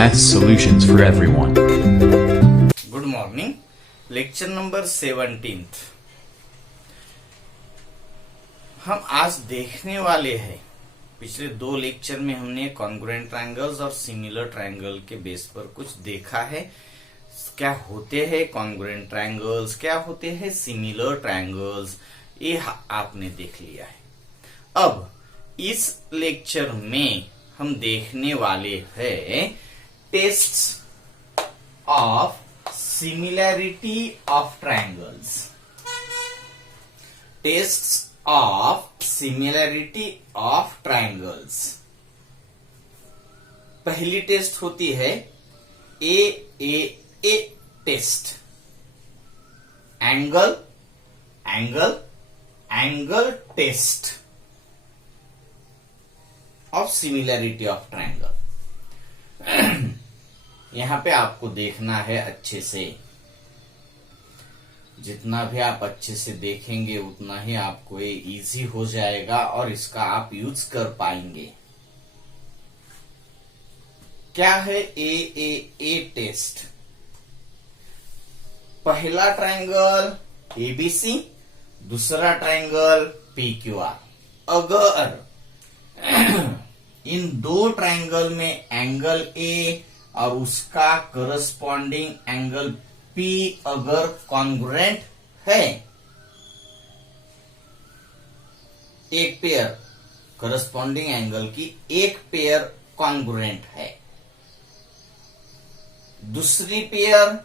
Math solutions for everyone. Good morning. Lecture number 17 हम आज देखने वाले हैं। पिछले दो लेक्चर में हमने कॉन्ग्रुएंट ट्रायंगल्स और सिमिलर ट्रायंगल के बेस पर कुछ देखा है। क्या होते हैं कॉन्ग्रुएंट ट्रायंगल्स, क्या होते हैं सिमिलर ट्रायंगल्स, ये आपने देख लिया है। अब इस लेक्चर में हम देखने वाले हैं tests of similarity of triangles. Tests of similarity of triangles. पहली टेस्ट होती है A test. Angle test of similarity of triangle. यहां पे आपको देखना है अच्छे से। जितना भी आप अच्छे से देखेंगे उतना ही आपको ये इजी हो जाएगा और इसका आप यूज कर पाएंगे। क्या है ए टेस्ट? पहला ट्रायंगल एबीसी, दूसरा ट्रायंगल पीक्यूआर। अगर इन दो ट्रायंगल में एंगल ए और उसका करस्पॉन्डिंग एंगल पी अगर कॉन्ग्रुएंट है, एक पेयर करस्पॉन्डिंग एंगल की एक पेयर कॉन्ग्रुएंट है, दूसरी pair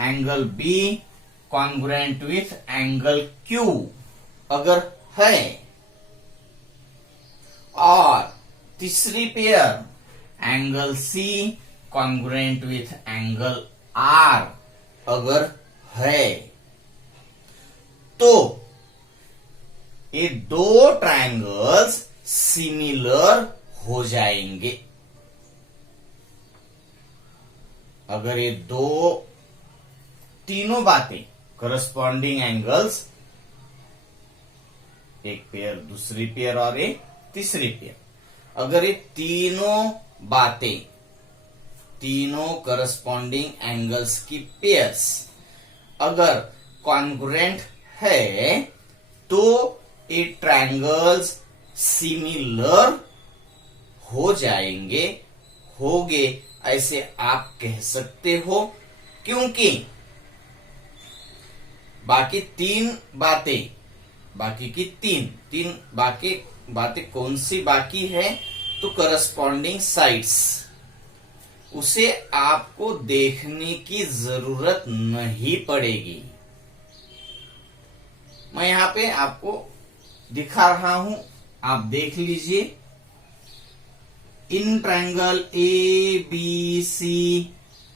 angle B congruent with angle Q अगर है, और तीसरी pair angle C congruent with angle R अगर है, तो ये दो ट्रायंगल्स सिमिलर हो जाएंगे। अगर ये तीनों बातें करस्पॉन्डिंग एंगल्स, एक पेयर, दूसरी पेयर और एक तीसरी पेयर, अगर ये तीनों बातें, तीनों करस्पॉन्डिंग एंगल्स की पेयर्स अगर कॉन्ग्रुएंट है, तो ये ट्रायंगल्स सिमिलर हो जाएंगे, होंगे, ऐसे आप कह सकते हो। क्योंकि बाकी तीन बातें, बाकी की तीन बातें कौन सी बाकी है? तो करस्पॉन्डिंग साइड्स, उसे आपको देखने की जरूरत नहीं पड़ेगी। मैं यहां पे आपको दिखा रहा हूं, आप देख लीजिए। In triangle A B C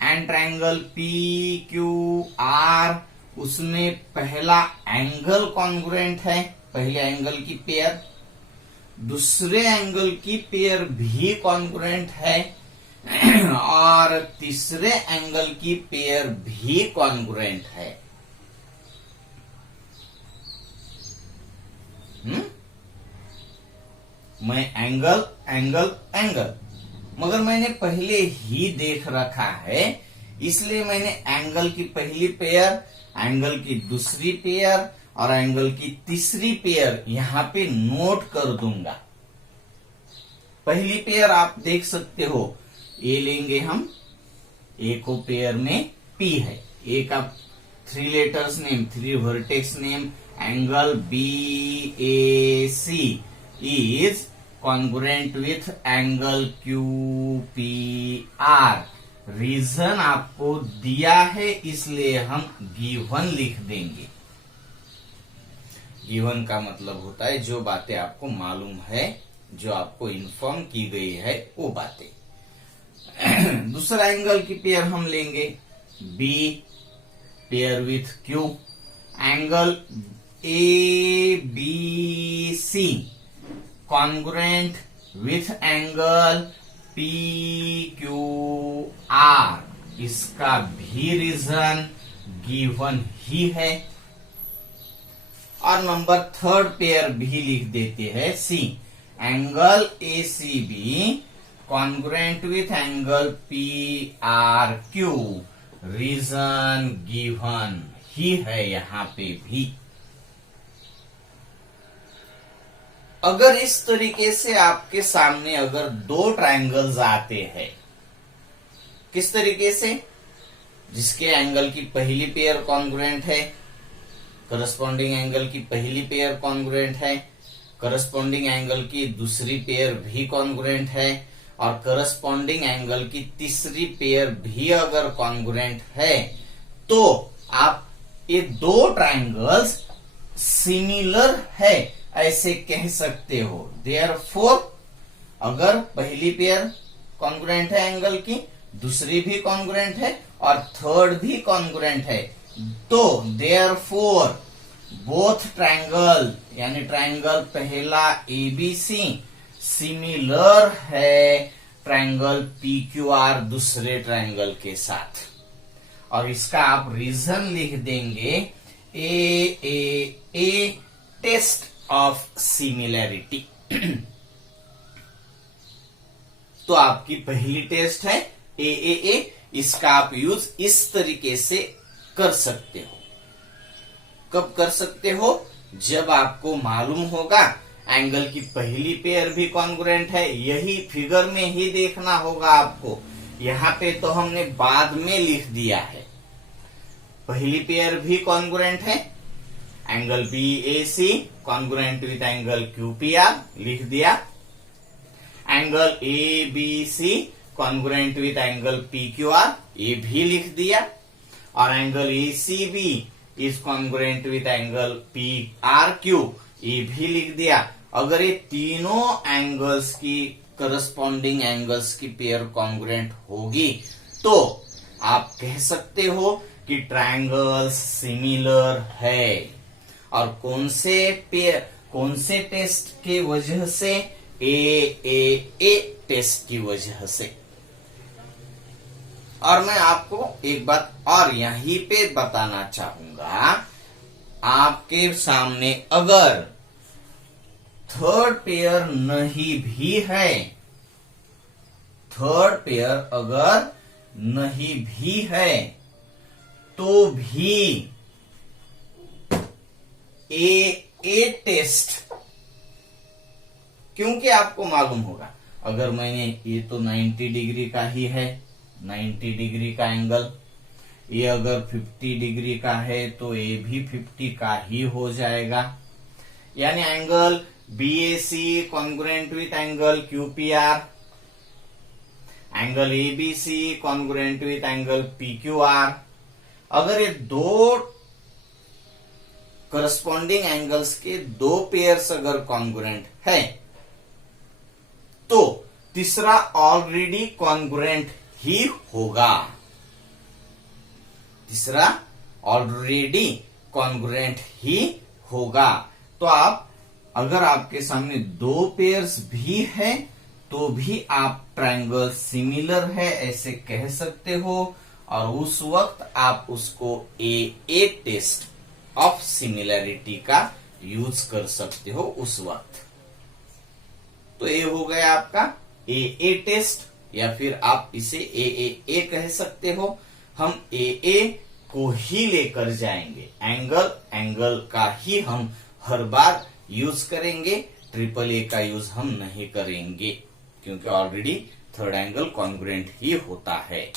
and triangle P Q R, उसमें पहला एंगल कॉन्ग्रुएंट है, पहले एंगल की पेयर, दूसरे एंगल की पेयर भी कॉन्ग्रुएंट है, और तीसरे एंगल की पेयर भी कॉन्ग्रुएंट है। मैं एंगल मगर मैंने पहले ही देख रखा है, इसलिए मैंने एंगल की पहली पेयर, एंगल की दूसरी पेयर और एंगल की तीसरी पेयर यहां पे नोट कर दूंगा। पहली पेयर आप देख सकते हो, ए लेंगे हम, ए को पेयर में पी है, ए का 3 letters name, 3 vertex name, angle B A C is congruent with angle Q P R. Reason आपको दिया है, इसलिए हम गिवन लिख देंगे। गिवन का मतलब होता है जो बातें आपको मालूम है, जो आपको इन्फॉर्म की गई है, वो बातें। दूसरा एंगल की पेयर हम लेंगे B pair with Q, angle A B C congruent with angle P Q R. इसका भी रीजन गिवन ही है। और नंबर थर्ड पेयर भी लिख देते हैं C, angle A C B congruent with angle P R Q, reason given ही है यहां पे भी। अगर इस तरीके से आपके सामने अगर दो ट्रायंगल्स आते हैं, किस तरीके से, जिसके एंगल की पहली पेयर कॉन्ग्रुएंट है, करस्पॉन्डिंग एंगल की पहली पेयर कॉन्ग्रुएंट है, करस्पॉन्डिंग एंगल की दूसरी पेयर भी कॉन्ग्रुएंट है, और करस्पॉन्डिंग एंगल की तीसरी पेयर भी अगर कॉन्ग्रुएंट है, तो आप ये दो ट्रायंगल्स सिमिलर है ऐसे कह सकते हो। देयरफॉर अगर पहली पेयर कॉन्ग्रुएंट है एंगल की, दूसरी भी कॉन्ग्रुएंट है और थर्ड भी कॉन्ग्रुएंट है, तो देयरफॉर बोथ ट्रायंगल यानी ट्रायंगल पहला एबीसी सिमिलर है ट्रायंगल पीक्यूआर दूसरे ट्रायंगल के साथ। और इसका आप रीजन लिख देंगे ए टेस्ट ऑफ सिमिलैरिटी। तो आपकी पहली टेस्ट है ए, इसका आप यूज इस तरीके से कर सकते हो। कब कर सकते हो? जब आपको मालूम होगा एंगल की पहली पेयर भी कॉन्ग्रुएंट है, यही फिगर में ही देखना होगा आपको। यहां पे तो हमने बाद में लिख दिया है, पहली पेयर भी कॉन्ग्रुएंट है, angle BAC congruent with angle QPR लिख दिया, angle ABC congruent with angle PQR ये भी लिख दिया, और angle ACB is congruent with angle PRQ ये भी लिख दिया। अगर ये तीनों एंगल्स की करस्पॉन्डिंग एंगल्स की पेयर कॉन्ग्रुएंट होगी, तो आप कह सकते हो कि ट्रायंगल्स सिमिलर है। और कौन से टेस्ट की वजह से? ए टेस्ट की वजह से। और मैं आपको एक बात और यहीं पे बताना चाहूंगा, आपके सामने अगर थर्ड पेयर नहीं भी है, थर्ड पेयर अगर नहीं भी है, तो भी ए टेस्ट, क्योंकि आपको मालूम होगा अगर मैंने ये तो 90 डिग्री का ही है, 90 डिग्री का एंगल, ये अगर 50 डिग्री का है तो ये भी 50 का ही हो जाएगा। यानी angle BAC congruent with angle QPR, angle ABC congruent with angle PQR। अगर ये दो करस्पॉन्डिंग एंगल्स के दो पेयर्स अगर कॉन्ग्रुएंट है, तो तीसरा ऑलरेडी कॉन्ग्रुएंट ही होगा, तीसरा ऑलरेडी कॉन्ग्रुएंट ही होगा। तो आप अगर आपके सामने दो पेयर्स भी है, तो भी आप ट्रायंगल सिमिलर है ऐसे कह सकते हो, और उस वक्त आप उसको ए टेस्ट ऑफ सिमिलैरिटी का यूज कर सकते हो उस वक्त। तो ये हो गया आपका ए टेस्ट, या फिर आप इसे ए कह सकते हो। हम ए को ही लेकर जाएंगे, एंगल का ही हम हर बार यूज करेंगे, ट्रिपल ए का यूज हम नहीं करेंगे, क्योंकि ऑलरेडी थर्ड एंगल कॉन्ग्रुएंट ही होता है।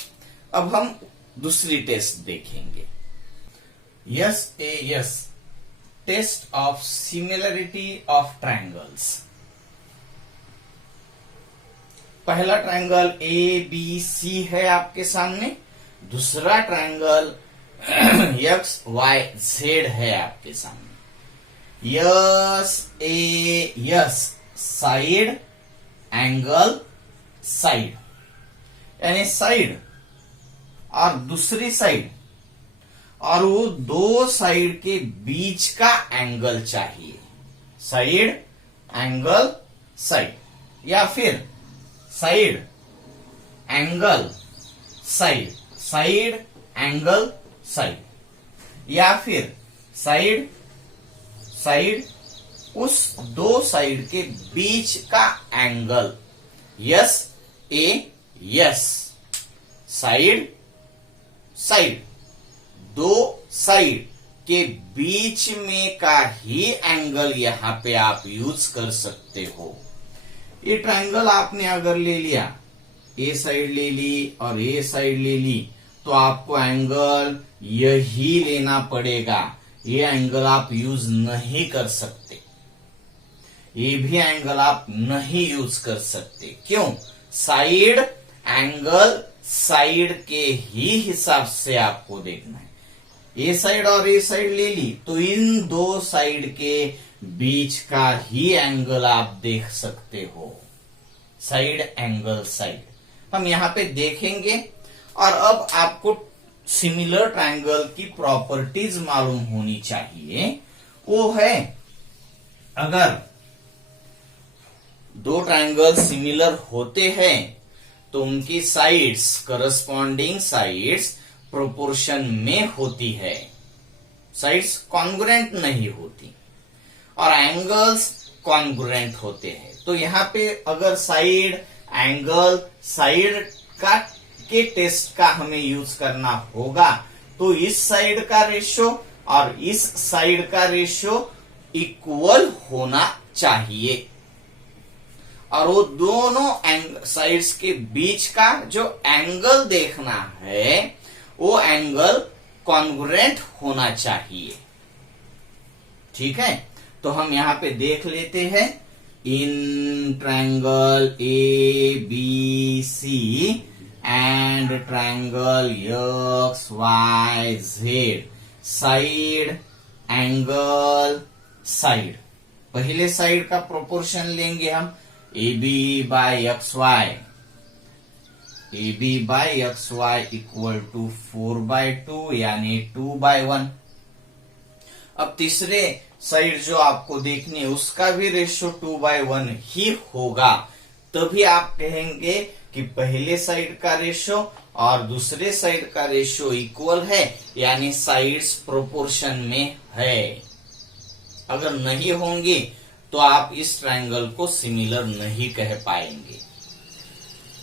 अब हम दूसरी टेस्ट देखेंगे, S test of similarity of triangles. पहला ट्रायंगल ABC है आपके सामने, दूसरा ट्रायंगल XYZ है आपके सामने। यस साइड एंगल साइड, यानी साइड और दूसरी साइड, और वो दो साइड के बीच का एंगल चाहिए, साइड एंगल साइड, या फिर side angle side, side angle side, या फिर साइड उस दो साइड के बीच का angle. Yes A yes, side side, दो साइड के बीच में का ही एंगल यहां पे आप यूज कर सकते हो। ये ट्रायंगल आपने अगर ले लिया, ए साइड ले ली और ए साइड ले ली, तो आपको एंगल यही लेना पड़ेगा। ये एंगल आप यूज नहीं कर सकते, ये भी एंगल आप नहीं यूज कर सकते। क्यों? साइड एंगल साइड के ही हिसाब से आपको देखना है। ए साइड और ए साइड ले ली तो इन दो साइड के बीच का ही एंगल आप देख सकते हो, साइड एंगल साइड। हम यहां पे देखेंगे और अब आपको सिमिलर ट्रायंगल की प्रॉपर्टीज मालूम होनी चाहिए। वो है, अगर दो ट्रायंगल सिमिलर होते हैं तो उनकी साइड्स, करस्पॉन्डिंग साइड्स प्रोपोर्शन में होती है, साइड्स कॉन्ग्रुएंट नहीं होती, और एंगल्स कॉन्ग्रुएंट होते हैं। तो यहां पे अगर साइड एंगल साइड का के टेस्ट का हमें यूज करना होगा तो इस साइड का रेशियो और इस साइड का रेशियो इक्वल होना चाहिए, और वो दोनों साइड्स के बीच का जो एंगल देखना है वो एंगल कॉन्ग्रुएंट होना चाहिए। ठीक है, तो हम यहां पे देख लेते हैं। In triangle A B C and triangle X Y Z, side angle side, पहले साइड का प्रोपोर्शन लेंगे हम A B by X Y, A B by X Y equal to 4/2 यानी 2/1। अब तीसरे साइड जो आपको देखनी है उसका भी रेशियो 2/1 ही होगा, तभी आप कहेंगे कि पहले साइड का रेशियो और दूसरे साइड का रेशियो इक्वल है, यानी साइड्स प्रोपोर्शन में है। अगर नहीं होंगे तो आप इस ट्रायंगल को सिमिलर नहीं कह पाएंगे।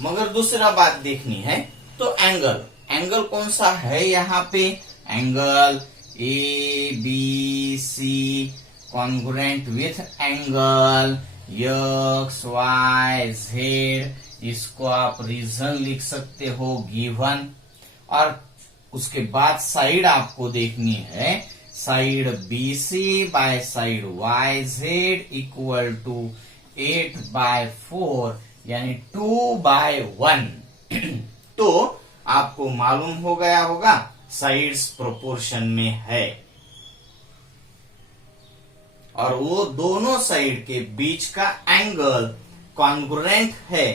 मगर दूसरा बात देखनी है तो एंगल, एंगल कौन सा है यहाँ पे? Angle A B C congruent with angle X Y Z, इसको आप रीजन लिख सकते हो गिवन, और उसके बाद साइड आपको देखनी है, side B C by side Y Z equal to 8/4 यानी 2/1। तो आपको मालूम हो गया होगा साइड्स प्रोपोर्शन में है, और वो दोनों साइड के बीच का एंगल कॉन्ग्रुएंट है,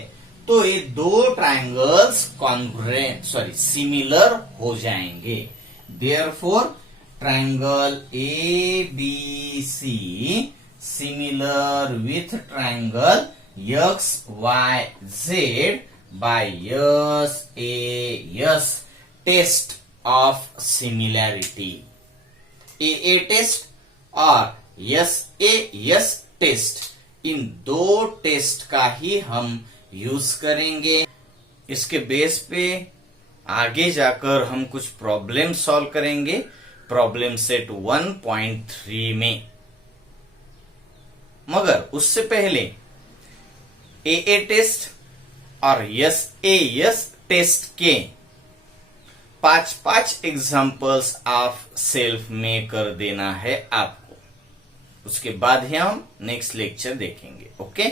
तो ये दो ट्रायंगल्स कॉन्ग्रुएंट सिमिलर हो जाएंगे। Therefore triangle A B C similar with triangle X Y Z by S A S test of similarity. A test और यस ए यस टेस्ट, इन दो टेस्ट का ही हम यूज करेंगे। इसके बेस पे आगे जाकर हम कुछ प्रॉब्लम सॉल्व करेंगे, प्रॉब्लम सेट 1.3 में। मगर उससे पहले ए टेस्ट और यस ए यस टेस्ट के 5 एग्जाम्पल्स ऑफ सेल्फ में कर देना है आपको। उसके बाद ही हम नेक्स्ट लेक्चर देखेंगे। ओके।